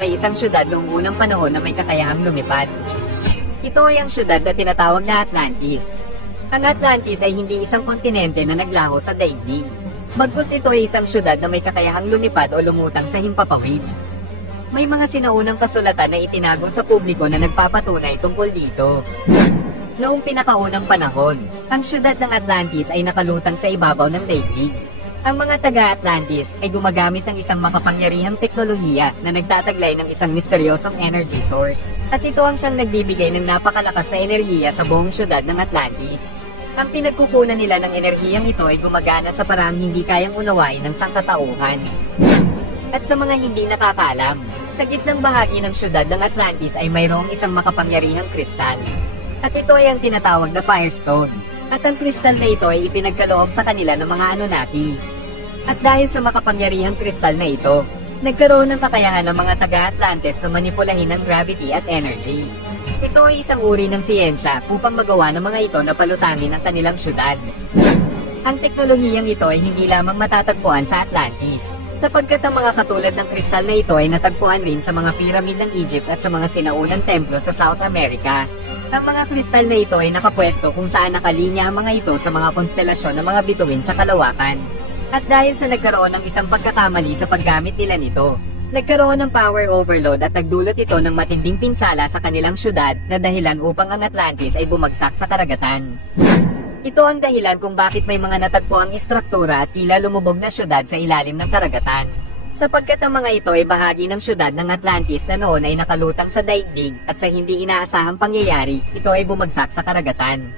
May isang syudad noong unang panahon na may kakayahang lumipad. Ito ay ang syudad na tinatawag na Atlantis. Ang Atlantis ay hindi isang kontinente na naglaho sa daigdig. Bagkus ito ay isang syudad na may kakayahang lumipad o lumutang sa himpapawid. May mga sinaunang kasulatan na itinago sa publiko na nagpapatunay tungkol dito. Noong pinakaunang panahon, ang syudad ng Atlantis ay nakalutang sa ibabaw ng daigdig. Ang mga taga-Atlantis ay gumagamit ng isang makapangyarihang teknolohiya na nagtataglay ng isang misteryosong energy source. At ito ang siyang nagbibigay ng napakalakas na enerhiya sa buong syudad ng Atlantis. Ang pinagkukunan nila ng enerhiyang ito ay gumagana sa paraang hindi kayang unawain ng sangkatauhan. At sa mga hindi nakakaalam, sa gitnang bahagi ng syudad ng Atlantis ay mayroong isang makapangyarihang kristal. At ito ay ang tinatawag na Firestone. At ang kristal na ito ay ipinagkaloob sa kanila ng mga Anunnaki. At dahil sa makapangyarihang kristal na ito, nagkaroon ng kakayahan ng mga taga-Atlantis na manipulahin ang gravity at energy. Ito ay isang uri ng siyensya upang magawa ng mga ito na palutangin ang kanilang syudad. Ang teknolohiyang ito ay hindi lamang matatagpuan sa Atlantis, sapagkat ang mga katulad ng kristal na ito ay natagpuan rin sa mga piramid ng Egypt at sa mga sinaunang templo sa South America. Ang mga kristal na ito ay nakapwesto kung saan nakalinya ang mga ito sa mga konstelasyon ng mga bituin sa kalawakan. At dahil sa nagkaroon ng isang pagkakamali sa paggamit nila nito, nagkaroon ng power overload at nagdulot ito ng matinding pinsala sa kanilang syudad na dahilan upang ang Atlantis ay bumagsak sa karagatan. Ito ang dahilan kung bakit may mga natagpuang istruktura at tila lumubog na syudad sa ilalim ng karagatan. Sapagkat ang mga ito ay bahagi ng syudad ng Atlantis na noon ay nakalutang sa daigdig at sa hindi inaasahang pangyayari, ito ay bumagsak sa karagatan.